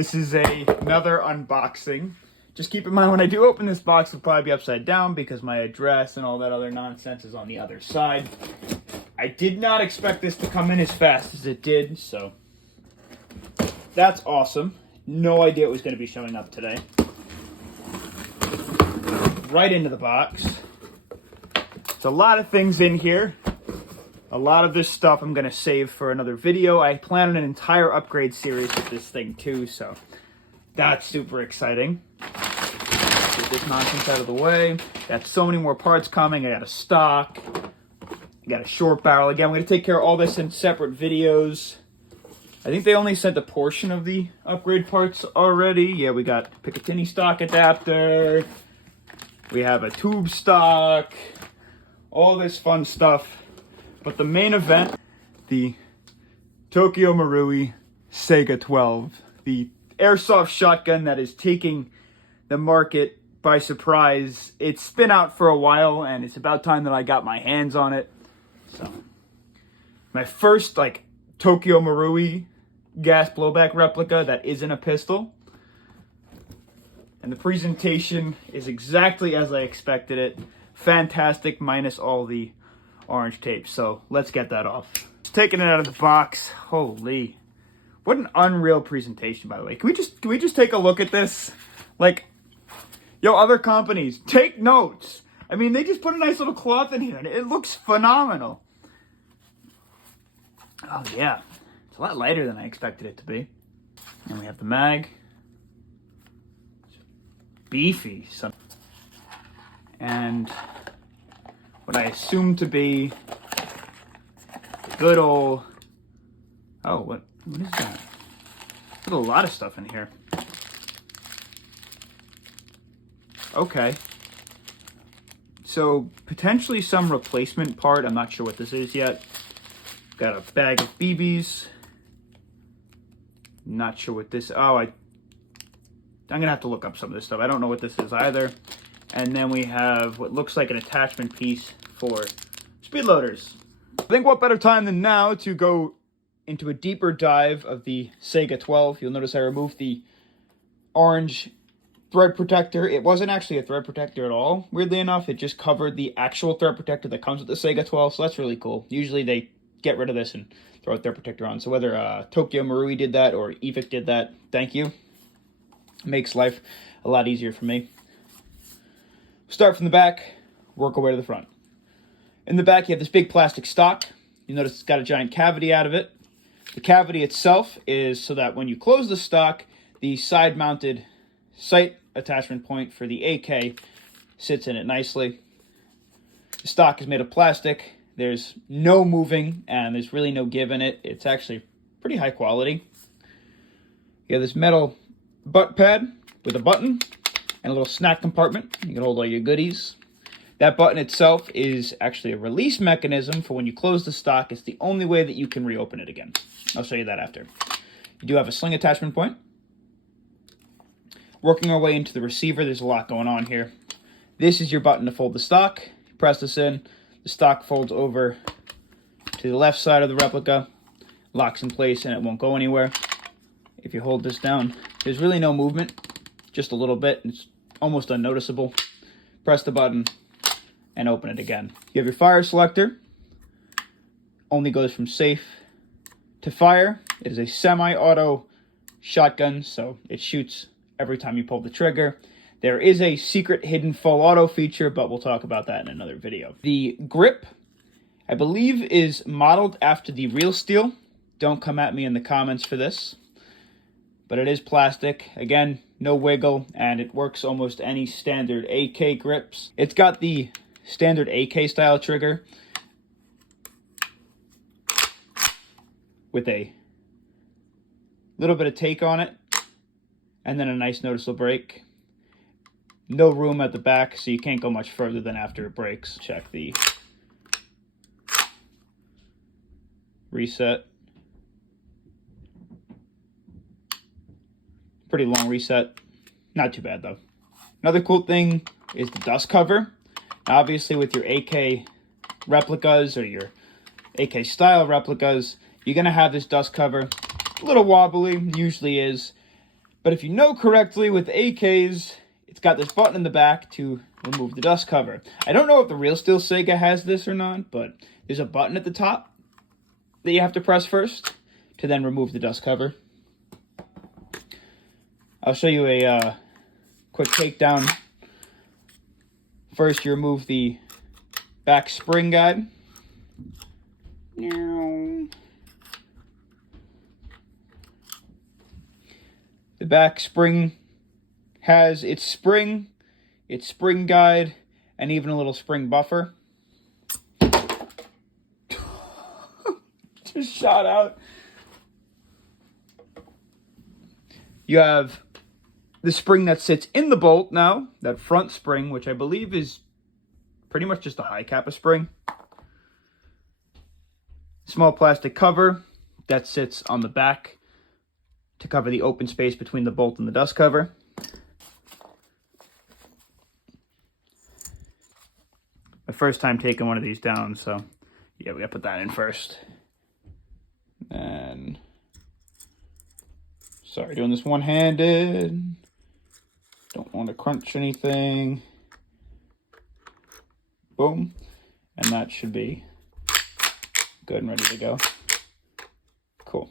This is another unboxing. Just keep in mind when I do open this box, it'll probably be upside down because my address and all that other nonsense is on the other side. I did not expect this to come in as fast as it did, so that's awesome. No idea it was going to be showing up today. Right into the box. There's a lot of things in here. A lot of this stuff I'm going to save for another video. I plan on an entire upgrade series with this thing too, so that's super exciting. Get this nonsense out of the way. Got so many more parts coming. I got a stock. I got a short barrel. Again, I'm going to take care of all this in separate videos. I think they only sent a portion of the upgrade parts already. Yeah, we got Picatinny stock adapter. We have a tube stock. All this fun stuff. But the main event, the Tokyo Marui Saiga-12, the airsoft shotgun that is taking the market by surprise. It's been out for a while, and it's about time that I got my hands on it. So, my first, Tokyo Marui gas blowback replica that isn't a pistol. And the presentation is exactly as I expected it. Fantastic, minus all the orange tape. So let's get that off. Just taking it out of the box. Holy, what an unreal presentation, by the way. Can we just take a look at this? Yo, other companies, take notes. I mean, they just put a nice little cloth in here and it looks phenomenal. Oh yeah, it's a lot lighter than I expected it to be. And we have the mag. Beefy. And what I assume to be the good old... Oh, what is that? There's a lot of stuff in here. Okay. So, potentially some replacement part. I'm not sure what this is yet. Got a bag of BBs. Not sure what this... Oh, I'm going to have to look up some of this stuff. I don't know what this is either. And then we have what looks like an attachment piece for speed loaders. I think what better time than now to go into a deeper dive of the Saiga-12. You'll notice I removed the orange thread protector. It wasn't actually a thread protector at all, weirdly enough. It just covered the actual thread protector that comes with the Saiga-12, so that's really cool. Usually they get rid of this and throw a thread protector on. So whether Tokyo Marui did that or Evic did that, thank you. Makes life a lot easier for me. Start from the back, work our way to the front. In the back, you have this big plastic stock. You notice it's got a giant cavity out of it. The cavity itself is so that when you close the stock, the side-mounted sight attachment point for the AK sits in it nicely. The stock is made of plastic. There's no moving, and there's really no give in it. It's actually pretty high quality. You have this metal butt pad with a button and a little snack compartment. You can hold all your goodies. That button itself is actually a release mechanism for when you close the stock. It's the only way that you can reopen it again. I'll show you that after. You do have a sling attachment point. Working our way into the receiver, there's a lot going on here. This is your button to fold the stock. You press this in, the stock folds over to the left side of the replica, locks in place, and it won't go anywhere. If you hold this down, there's really no movement. Just a little bit. It's almost unnoticeable. Press the button and open it again. You have your fire selector. Only goes from safe to fire. It is a semi-auto shotgun, so it shoots every time you pull the trigger. There is a secret hidden full auto feature, but we'll talk about that in another video. The grip, I believe, is modeled after the real steel. Don't come at me in the comments for this. But it is plastic. Again, no wiggle, and it works almost any standard AK grips. It's got the standard AK style trigger with a little bit of take on it, and then a nice noticeable break. No room at the back, so you can't go much further than after it breaks. Check the reset. Pretty long reset. Not too bad, though. Another cool thing is the dust cover. Obviously, with your AK replicas or your AK style replicas, you're going to have this dust cover. A little wobbly, usually is. But if you know correctly, with AKs, it's got this button in the back to remove the dust cover. I don't know if the real steel Saiga has this or not, but there's a button at the top that you have to press first to then remove the dust cover. I'll show you a quick takedown. First, you remove the back spring guide. The back spring has its spring guide, and even a little spring buffer. Just shot out. You have the spring that sits in the bolt now, that front spring, which I believe is pretty much just a high kappa spring. Small plastic cover that sits on the back to cover the open space between the bolt and the dust cover. My first time taking one of these down, so yeah, we gotta put that in first. And sorry, doing this one-handed. Don't want to crunch anything. Boom. And that should be good and ready to go. Cool.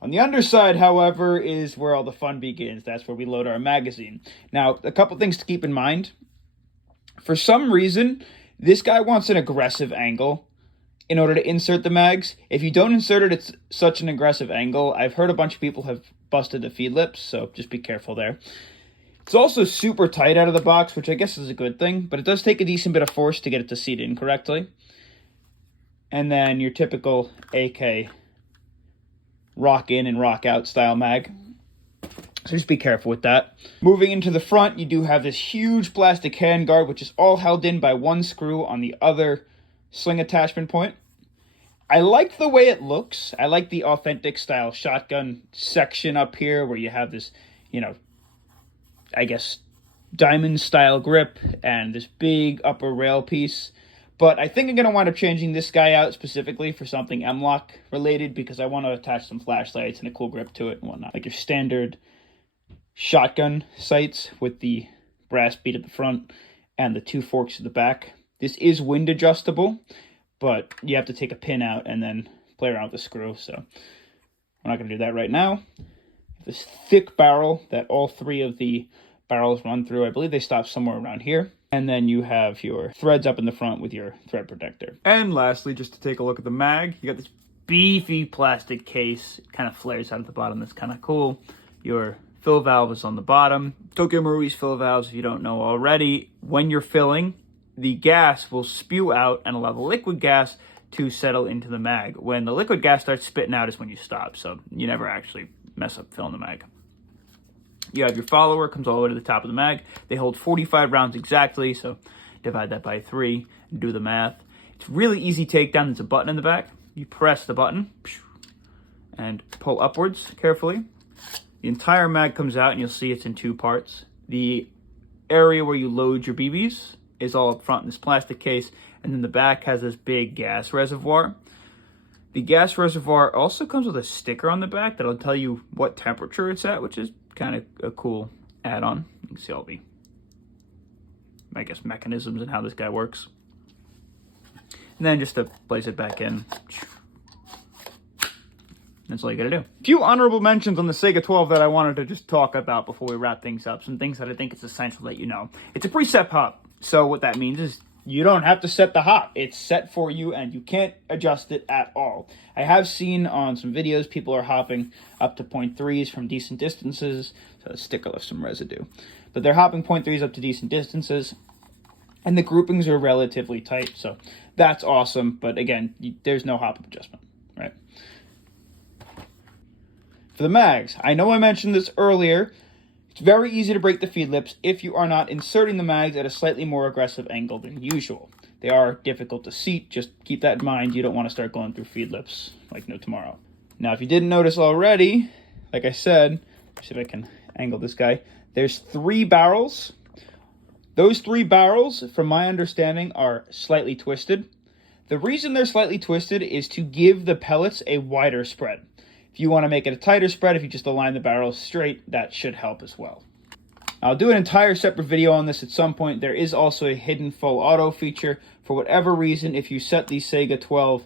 On the underside, however, is where all the fun begins. That's where we load our magazine. Now, a couple things to keep in mind. For some reason, this guy wants an aggressive angle in order to insert the mags. If you don't insert it at such an aggressive angle, I've heard a bunch of people have busted the feed lips, so just be careful there. It's also super tight out of the box, which I guess is a good thing, but it does take a decent bit of force to get it to seat in correctly. And then your typical AK rock in and rock out style mag. So just be careful with that. Moving into the front, you do have this huge plastic handguard, which is all held in by one screw on the other sling attachment point. I like the way it looks. I like the authentic style shotgun section up here where you have this, you know, I guess, diamond style grip and this big upper rail piece. But I think I'm going to wind up changing this guy out specifically for something M-Lock related because I want to attach some flashlights and a cool grip to it and whatnot. Like your standard shotgun sights with the brass bead at the front and the two forks at the back. This is wind adjustable, but you have to take a pin out and then play around with the screw. So we're not going to do that right now. This thick barrel that all three of the barrels run through. I believe they stop somewhere around here. And then you have your threads up in the front with your thread protector. And lastly, just to take a look at the mag, you got this beefy plastic case. It kind of flares out at the bottom. That's kind of cool. Your fill valve is on the bottom. Tokyo Marui's fill valves, if you don't know already, when you're filling, the gas will spew out and allow the liquid gas to settle into the mag. When the liquid gas starts spitting out is when you stop, so you never actually mess up filling the mag. You have your follower, comes all the way to the top of the mag. They hold 45 rounds exactly, so divide that by 3 and do the math. It's really easy takedown. There's a button in the back. You press the button and pull upwards carefully. The entire mag comes out, and you'll see it's in 2 parts. The area where you load your BBs is all up front in this plastic case, and then the back has this big gas reservoir. The gas reservoir also comes with a sticker on the back that'll tell you what temperature it's at, which is kind of a cool add-on. You can see all the, I guess, mechanisms and how this guy works. And then just to place it back in, that's all you gotta do. A few honorable mentions on the Saiga-12 that I wanted to just talk about before we wrap things up. Some things that I think it's essential that you know. It's a preset hop. So what that means is you don't have to set the hop. It's set for you and you can't adjust it at all. I have seen on some videos people are hopping up to 0.3s from decent distances. So the sticker left some residue. But they're hopping 0.3s up to decent distances. And the groupings are relatively tight. So that's awesome. But again, there's no hop adjustment, right? For the mags, I know I mentioned this earlier. It's very easy to break the feed lips if you are not inserting the mags at a slightly more aggressive angle than usual. They are difficult to seat. Just keep that in mind. You don't want to start going through feed lips like no tomorrow. Now, if you didn't notice already, like I said, let's see if I can angle this guy. There's 3 barrels. Those 3 barrels, from my understanding, are slightly twisted. The reason they're slightly twisted is to give the pellets a wider spread. If you want to make it a tighter spread, if you just align the barrels straight, that should help as well. I'll do an entire separate video on this at some point. There is also a hidden full auto feature. For whatever reason, if you set the Saiga-12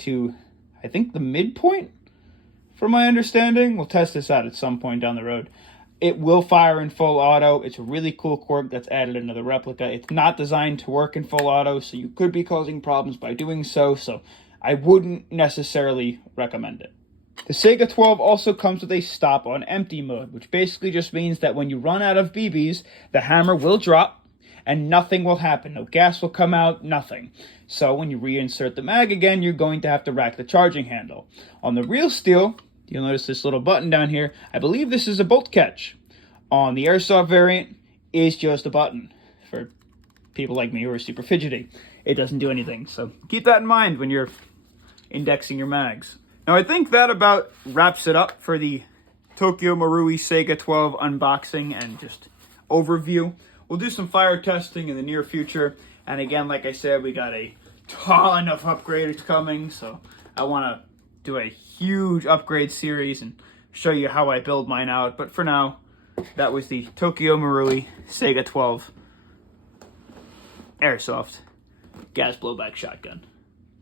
to, I think, the midpoint, from my understanding, we'll test this out at some point down the road, it will fire in full auto. It's a really cool quirk that's added into the replica. It's not designed to work in full auto, so you could be causing problems by doing so I wouldn't necessarily recommend it. The Saiga-12 also comes with a stop on empty mode, which basically just means that when you run out of BBs, the hammer will drop and nothing will happen. No gas will come out, nothing. So when you reinsert the mag again, you're going to have to rack the charging handle. On the real steel, you'll notice this little button down here. I believe this is a bolt catch. On the Airsoft variant, is just a button for people like me who are super fidgety. It doesn't do anything, so keep that in mind when you're indexing your mags. Now, I think that about wraps it up for the Tokyo Marui Saiga-12 unboxing and just overview. We'll do some fire testing in the near future. And again, like I said, we got a ton of upgrades coming. So I want to do a huge upgrade series and show you how I build mine out. But for now, that was the Tokyo Marui Saiga-12 Airsoft gas blowback shotgun.